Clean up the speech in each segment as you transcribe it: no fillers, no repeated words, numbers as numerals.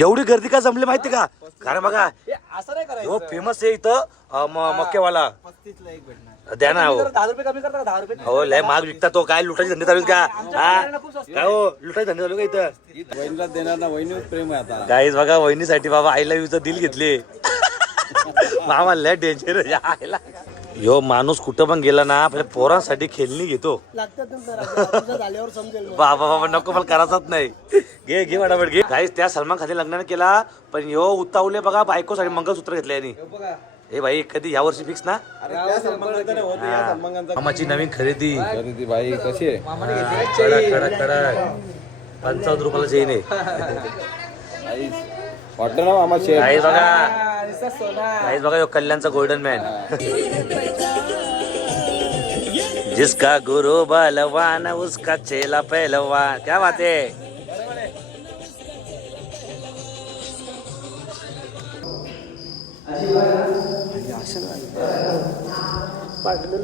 एवढी गर्दी का जमली माहिती का? कारण बघा हो फेमस आहे इथं मक्केवाला. 35 ला एक भेटणार. द्या ना हो. 10 रुपये कमी करता का? 10 रुपये. हो लय महाग विकता तो. काय लुटायचे धंदे चालू का? हा काय हो लुटायचे धंदे चालू का इथं? वहिनीला देणार ना, वहिनीवर प्रेम आहे आता. गाईज बघा वहिनीसाठी बाबा आय लव्ह यूचं डील घेतले. मामा लय डेंजर आयला. यो माणूस कुठं पण गेला ना आपल्या पोरांसाठी खेळणी घेतो. बाबा बाबा नको मला करायचाच नाही. घे घे वाटावट घे. गाईज त्या सलमान खानने लग्न केला पण यो उतावले बघा बायकोसाठी मंगळसूत्र घेतले यांनी. हे भाई कधी या वर्षी फिक्स ना? मामाची नवीन खरेदी भाई कशी आहे? कडक कडक 55 रुपयाला चेन आहे. वाटलं ना मामा शेर. गाईज बघा यो कल्याणचा गोल्डन मॅन. जिसका गुरु बलवान उसका चेला पहलवान. क्या बात है.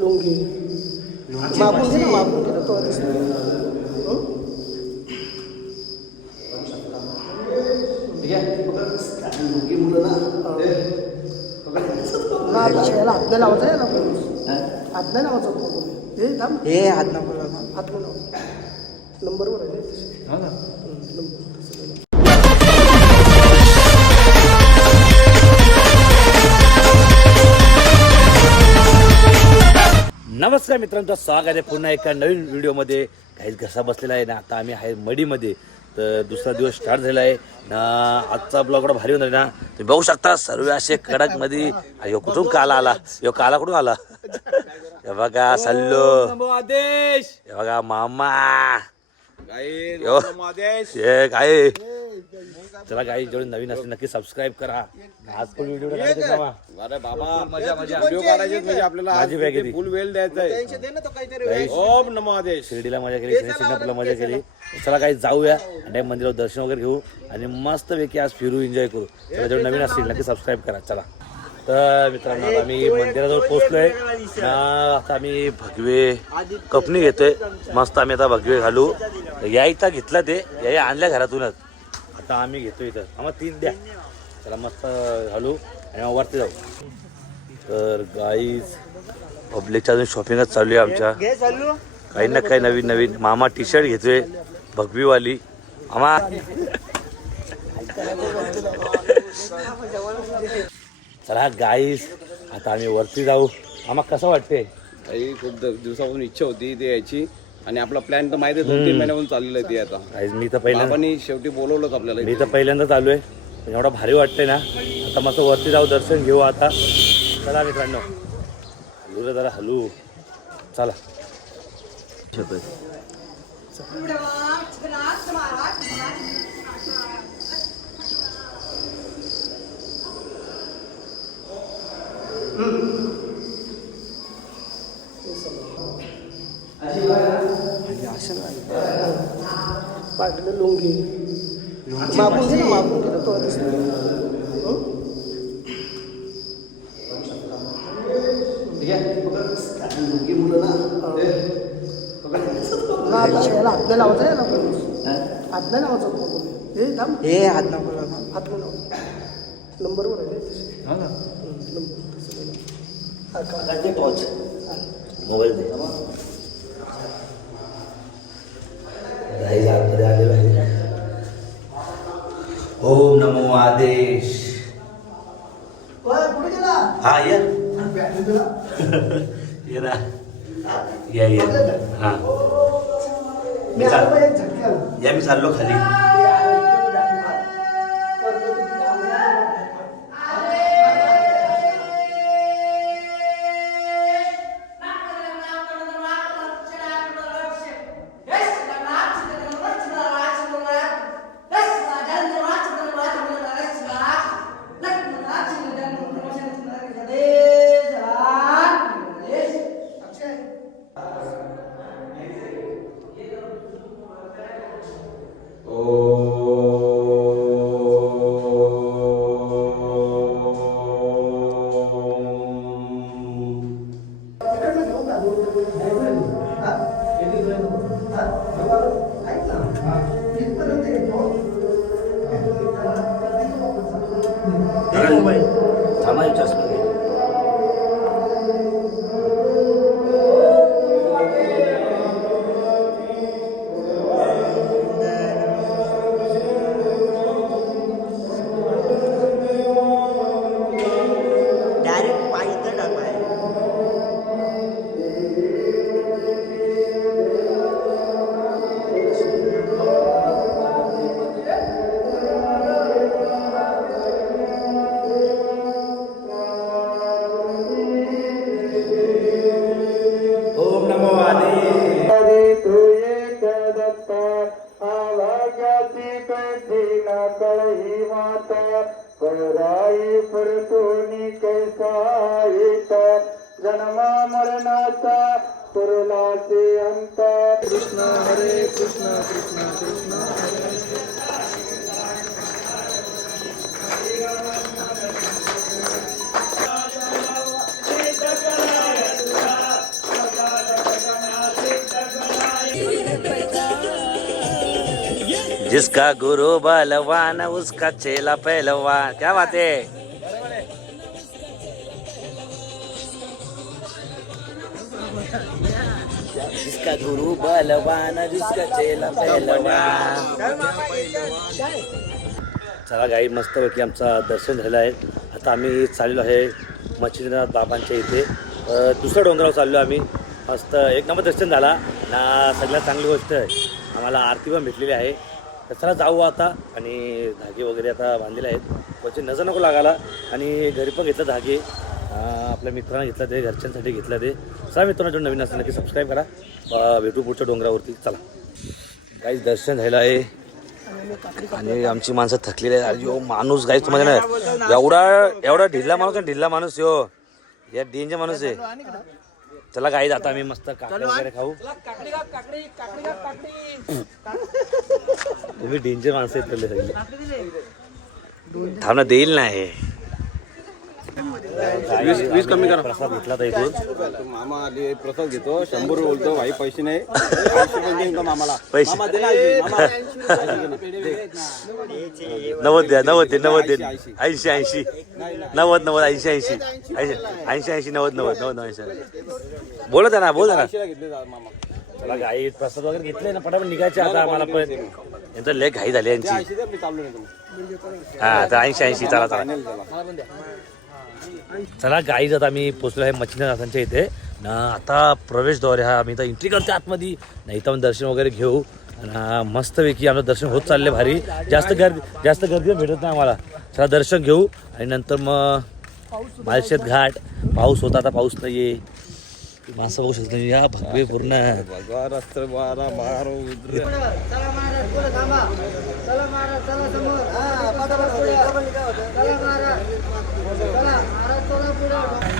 लुंगी मागून घे ना, मागून घे ना तो. लुंगी मुलं ना हात नाही लावायचं आहे ना. हात नाही लावायचं. हे थांब. हे हात नको हात नको नंबरवर आहे. नमस्कार मित्रांनो, स्वागत आहे पुन्हा एका नवीन व्हिडिओमध्ये. काहीच घसा बसलेला आहे ना. आता आम्ही आहे मडीमध्ये. तर दुसरा दिवस स्टार्ट झाला आहे ना. आजचा ब्लॉग एवढा भारी होणार ना. तुम्ही बघू शकता सर्व असे कडक मध्ये. यो कुठून काला आला. यो काला कुठून आला. हे बघा सल्लो. आदेश. हे बघा मामा. यो आदेश. हे काय चला काही जेवढे नवीन असते नक्की सबस्क्राईब करा. आज पण व्हिडिओ अरे बाबा मजा मजा व्हिडिओ काढायचे म्हणजे आपल्याला माझी बॅग आहे. फुल वेळ द्यायचा आहे. ओम नमो आदेश. शिर्डीला मजा केली, सिंगापूरला मजा केली. चला काही जाऊया आणि मंदिरावर दर्शन वगैरे घेऊ आणि मस्त पैकी आज फिरू, एन्जॉय करू. चला जेवढे नवीन असतील नक्की सबस्क्राईब करा. चला तर मित्रांनो आता आम्ही मंदिराजवळ पोहोचलोय ना. आता आम्ही भगवे कपनी घेतोय. मस्त आम्ही आता भगवे घालू. या इथं घेतला ते या आणल्या घरातूनच. आता आम्ही घेतो इथं. आम्हाला 3 द्या. चला मस्त घालू आणि मग वरती जाऊ. तर गाईज पब्लिकच्या अजून शॉपिंगच चालू आहे आमच्या. काही ना काही नवीन नवीन. मामा टी शर्ट घेतोय भगवीवाली. आम्हा चला गाईज आता आम्ही वरती जाऊ. आम्हाला कसं वाटते? खूप दिवसापासून इच्छा होती ती यायची आणि आपला प्लॅन तर माहिती आहे 2-3 महिन्यापासून चाललेला आहे ती आता. गाईज मी तर पहिल्यांदा आपण शेवटी बोलवलंच आपल्याला. मी तर पहिल्यांदाच आलो आहे. एवढा भारी वाटतंय ना. आता मस्त वरती जाऊ, दर्शन घेऊ आता. चला मित्रांनो हलू रे जरा हलू. चला पाठीला लुंगी मागून घे ना, मागून घे ना तो. लुंगी मुलं ना हात नाही लावायचं आहे ना. हात नाही लावायचं. हे थांब. हे हात नको हात नको नंबरवर आहे. मोबाईल दे. आतमध्ये आलेलो आहे. ओम नमो आदेश. कुठे गेला? हा या ये ना. या या हा मी चाललो खाली. ओ थांबा चष्मा घे. डायरेक्ट पाहिजे टाकाय ओम नमो आदि. जन्मा मरणाचा पुरलाचे अंत. कृष्ण हरे कृष्ण कृष्ण कृष्ण जिसका गुरु बलवान उसका चेला पहलवान. क्या बात है. जिसका गुरु बलवान जिसका चेला पहलवान. चला गाई मस्तपैकी आमचा दर्शन झालं आहे. आता आम्ही चाललो आहे मच्छिंद्रनाथ बाबांच्या इथे. दुसऱ्या डोंगरावर चाललो आम्ही. मस्त एक नंबर दर्शन झाला ना. सगळ्यात चांगली गोष्ट आहे आम्हाला आरती पण भेटलेली आहे. तर चला जाऊ आता. आणि धागे वगैरे आता बांधलेले आहेत. त्याची नजर नको लागायला. आणि घरी पण घेतलं धागे. आपल्या मित्रांना घेतलं ते, घरच्यांसाठी घेतलं ते. चला मित्रांनो, जो नवीन असेल नक्की सबस्क्राईब करा. भेटू पुढच्या डोंगरावरती. चला काहीच दर्शन झालं आहे. आणि आमची माणसं थकलेली आहेत. अरे यो माणूस गाईच तुम्हाला ना एवढा ढिल्ला माणूस आहे. ढिल्ला माणूस यो या डेंजर माणूस आहे. चला गाईज आता आम्ही मस्त काकडी वगैरे खाऊ. तुम्ही डेंजर माणसं आहेत पहिले सगळे. थांब ना, देईल नाही. वीस कमी करा. प्रसाद घेतला तर इथून मामा आली प्रसाद घेतो. 100 बोलतो भाई पैसे नाही. 80 पण देईन का मामाला. पैसे मामा दे ना 80. मामा 90 द्या. 90 दे. 90 दे. 80 80 90 90 80 80 80 80 90 90 90 80. बोलत आहे ना, बोल ना. 80 ला घेतले मामा. चला गाई प्रसाद वगैरे घेतले ना. पटापट निघायचे आता आम्हाला पण. यांचं लय घाई झाली यांची. 80 दे, मी चाललो नाही तुम्ही. हा तर 80 80 चला चला. चला गाईज आता आम्ही पोचलो आहे मच्छिंद्रनाथांच्या इथे ना. आता प्रवेशद्वार हा आम्ही तर एंट्री करतो आतमध्ये. नाही तर दर्शन वगैरे घेऊ. आणि मस्तपैकी आमचं दर्शन होत चालले भारी. जास्त गर्दी भेटत नाही आम्हाला. चला दर्शन घेऊ. आणि नंतर मग माळशेत घाट. पाऊस होता, आता पाऊस नाही आहे. माणसं बघू शकतो या भगवे पूर्ण.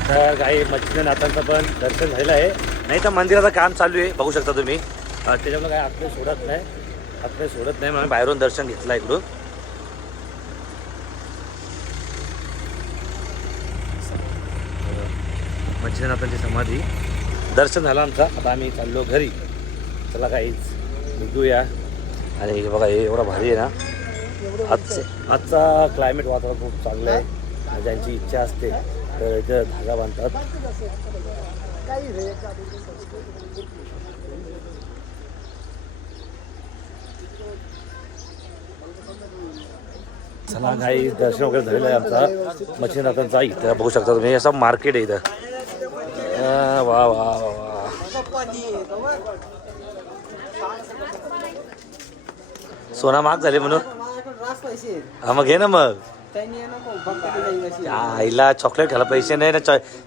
तर काही मच्छिंद्रनाथांचं पण दर्शन झालेलं आहे. नाही तर मंदिराचं काम चालू आहे बघू शकता तुम्ही. त्याच्यामुळे काय आतमध्ये सोडत नाही म्हणून बाहेरून दर्शन घेतलं इकडून. मच्छिंद्रनाथांची समाधी दर्शन झालं आमचा. आता आम्ही चाललो घरी. चला काहीच निघूया. आणि हे बघा, हे एवढा भारी आहे ना. आजचा क्लायमेट वातावरण खूप चांगलं आहे. ज्यांची इच्छा असते तर इथं धागा बांधतात. चला काही दर्शन वगैरे झालेलं आहे आमचा मच्छिंद्रनाथांचा. इथं बघू शकता तुम्ही असं मार्केट आहे इथं. वा वा वा. सोना महाग झाले म्हणून. हा मग घे ना. मग आईला चॉकलेट घ्यायला पैसे नाही ना.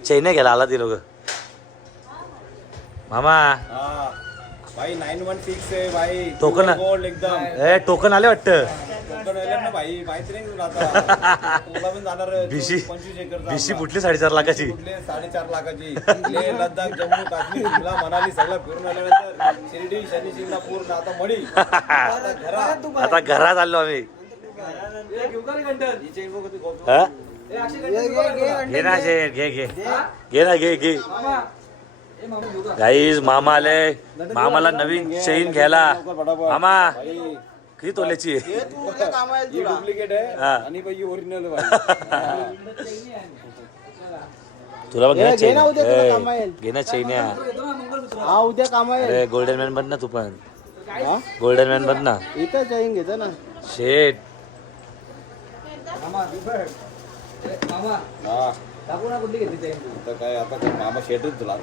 चैन घ्यायला आला ती लोक. मामा भाई 916 आहे भाई. टोकन गोल्ड एकदम. टोकन आले वाटतं. टोकन आले ना भाई. माहिती नाही तुला आता. तुला पण जाणार 25 एकरचा. बीसी फुटली 4.5 लाखाची. कुठले 4.5 लाखाची. लेह लडाख जम्मू काश्मीर शिमला मनाली सगळं फिरून आल्यानंतर शिर्डी शनी शिंगणापूर आता मडी. आता घरात आलो आम्ही. हा? घे ना शेर. घे ना घे. गाईज मामा आले. मामाला नवीन चैन घ्यायला. मामा किती तोल्याची आहे? ही डुप्लिकेट आहे हा. आणि बाई ओरिजिनल तुला बघ घे घे ना, उद्या तुला कामं येईल. घे ना चैन्या. हा उद्या काम आहे अरे गोल्डन मॅन बन ना तू पण. गोल्डन मॅन बन ना. इथं जाईन घेतो ना शेट आता काय मामा शेटच तुला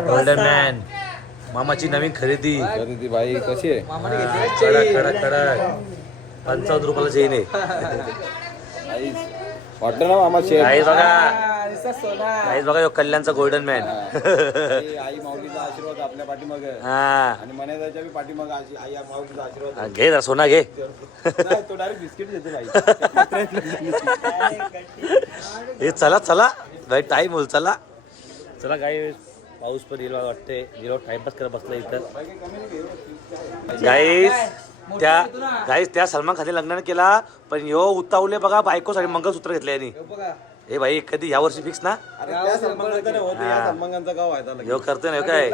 गोल्डन मॅन मामाची नवीन खरेदी. तरी ती बाई कशी आहे कडक कडक कडक 55 रुपयाला चेन आहे. आई वाटलं ना मामा शेट गाईस बघा गाईस बघा ह्यो कल्याणचा गोल्डन मॅन. आई माऊलीचा आशीर्वाद आपल्या पाठीमाग हा आणि मनेदाच्या बी पाठीमाग आई माऊलीचा आशीर्वाद घे जरा सोना घे. नाही, तो डायरेक्ट बिस्किट देतो बाई हे चला चला गाई टाईम होईल चला चला गाई. पाऊस पण येईल वाटते. गेलो टाइमपास करत बसला इथं गाईस त्या सलमान खानने लग्न केला पण यो उतावले बघा बायकोसाठी मंगळसूत्र घेतले यांनी. हे भाई कधी या वर्षी फिक्स ना. अरे त्या सलमानचं नाही होत, या सलमानचं गाव आहे त्याला. यो करतोय ना ह्यो काय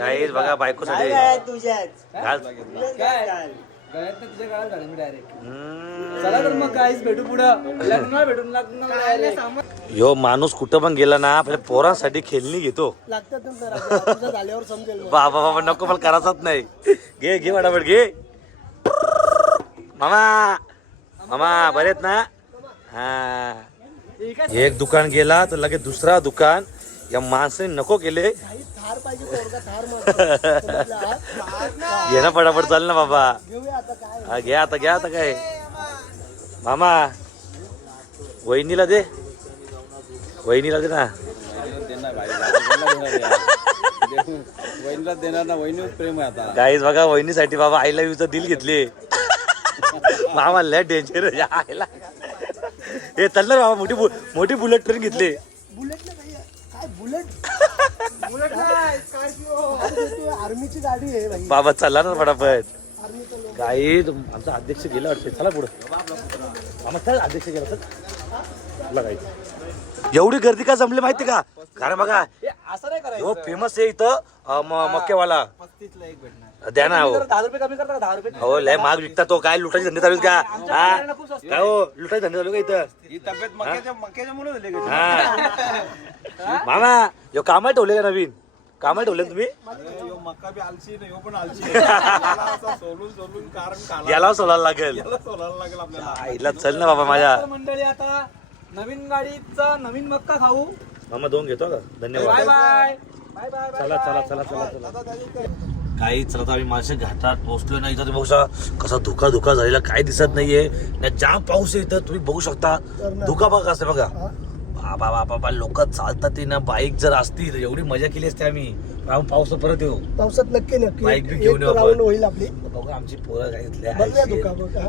गाईस बघा बायकोसाठी काय तुझ्याच घाल. काय तुझ्या काळात झालं मी डायरेक्ट हम्म. चला तर मग काहीच भेटू पुढं लग्न भेटून लग्न यो माणूस कुठं पण गेला ना आपल्या पोरांसाठी खेळणी घेतो. लागतात ना तुझं झाल्यावर समजेल मग. बाबा बाबा नको मला करायचाच नाही. घे घे फटाफट घे. मामा मामा बरेत ना. हा एक दुकान गेला तर लगेच दुसरा दुकान. या माणसाने नको केले. थार पाहिजे पोरगा, थार मग. घे ना फटाफट चाल ना बाबा. घेऊया आता काय हा, घ्या आता काय मामा वहिनीला दे. वहिनीला दे ना. वहिनीला देणार ना, वहिनीच प्रेम आहे आता. गाईज बघा वहिनीसाठी बाबा आय लव्ह यूचं दिल घेतले. मामा लय डेंजर आयला. हे चाललं बाबा मोठी बुलेट ट्रेन घेतली. बुलेट नाही काय बुलेट बुलेट नाही स्कॉर्पिओ आर्मीची गाडी आहे भाई. बाबा चला ना फटाफट. आर्मीचं लोक काही आमचा अध्यक्ष गेला वाटते. चला पुढं आम्हाला चल अध्यक्ष गेला चल लगायचं. एवढी गर्दी का जमली माहिती का. कारण बघा असं नाही करायचं. हो फेमस आहे इथं मक्केवाला. 35 ला एक भेटणार. द्या ना हो. 10 रुपये कमी करता का 10 रुपये. हो लय महाग विकता तो. काय लुटायचे धंदे चालू आहेत का. हा काय हो लुटायचे धंदे चालू का इथं. ही तब्येत मक्याच्या मुळे झाली का? हा मामा यो कामाला ठेवले का नवीन. कामाला ठेवले ना तुम्ही. यो मक्का बी आलशी नाही, यो पण आलशी आहे. याला असं सोलून कारण खाला याला सोलायला लागेल. याला सोलायला लागेल आपल्याला. आईला चल ना बाबा माझ्या. मंडळी आता नवीन गाडीचा नवीन मक्का खाऊ. मामा दोन घेतो का. बाय धन्यवाद. Bye bye bye. चला चला चला चला चला. काही चला आम्ही माणसं घाटात पोहोचलो नाही. इथं बघू शकता कसा धुका झालेला काय दिसत नाहीये. जाम पाऊस आहे इथं तुम्ही बघू शकता. धुका बघा कसं बघा. बाबा बाबा लोक चालतात ना. बाईक जर असती तर एवढी मजा केली असते आम्ही. पावसात परत येऊ. पावसात नक्की नक्की बाईक बी घेऊन येऊ राऊंड आपण. होईल आपली. बघा आमची पोरं बघूया काय धुका बघा.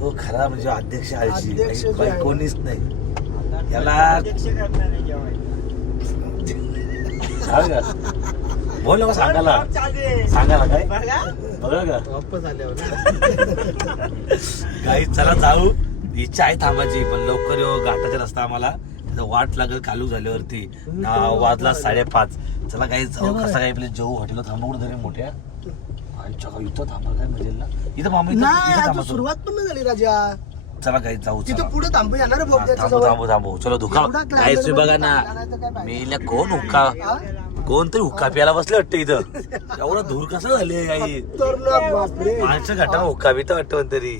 हो खरा म्हणजे अध्यक्ष अध्यक्ष जे आळशी आहे. बाई कोणीच नाही. याला अध्यक्ष करणार आहे जेवायला. सांगा बोल ना सांगायला चालू आहे. सांगायला काय बघा बघा का वापस आल्यावर काही चला जाऊ. इच्छा आहे थांबायची पण लवकर येऊ. घाटाचा रस्ता आम्हाला त्याचा वाट लागेल चालू झाल्यावरती. वाजला 5:30. चला काही जाऊ. कसं काय आपले जेऊ हॉटेलला थांबू कुठे तरी मोठ्या. आईच्या का इथं थांबा काय मजेल ना. इथं मामा इथं नाही थांबा. सुरुवात पण नाही झाली राजा. चला काही जाऊ. तिथं चला पुढे थांबू येणार आहे बोगद्याच्या थांबू जवळ. थांबू थांबू. चलो धुका एवढा काहीच climate बघा ना. नाही तर काय पाहिजे. मी इला कोण हुक्का कोणतरी हुक्का प्यायला बसले वाटतं इथं. एवढा धूर कसा झाले काही. तर ना बापरे. माणसं घाटाला हुक्का बी तर वाटतं तरी.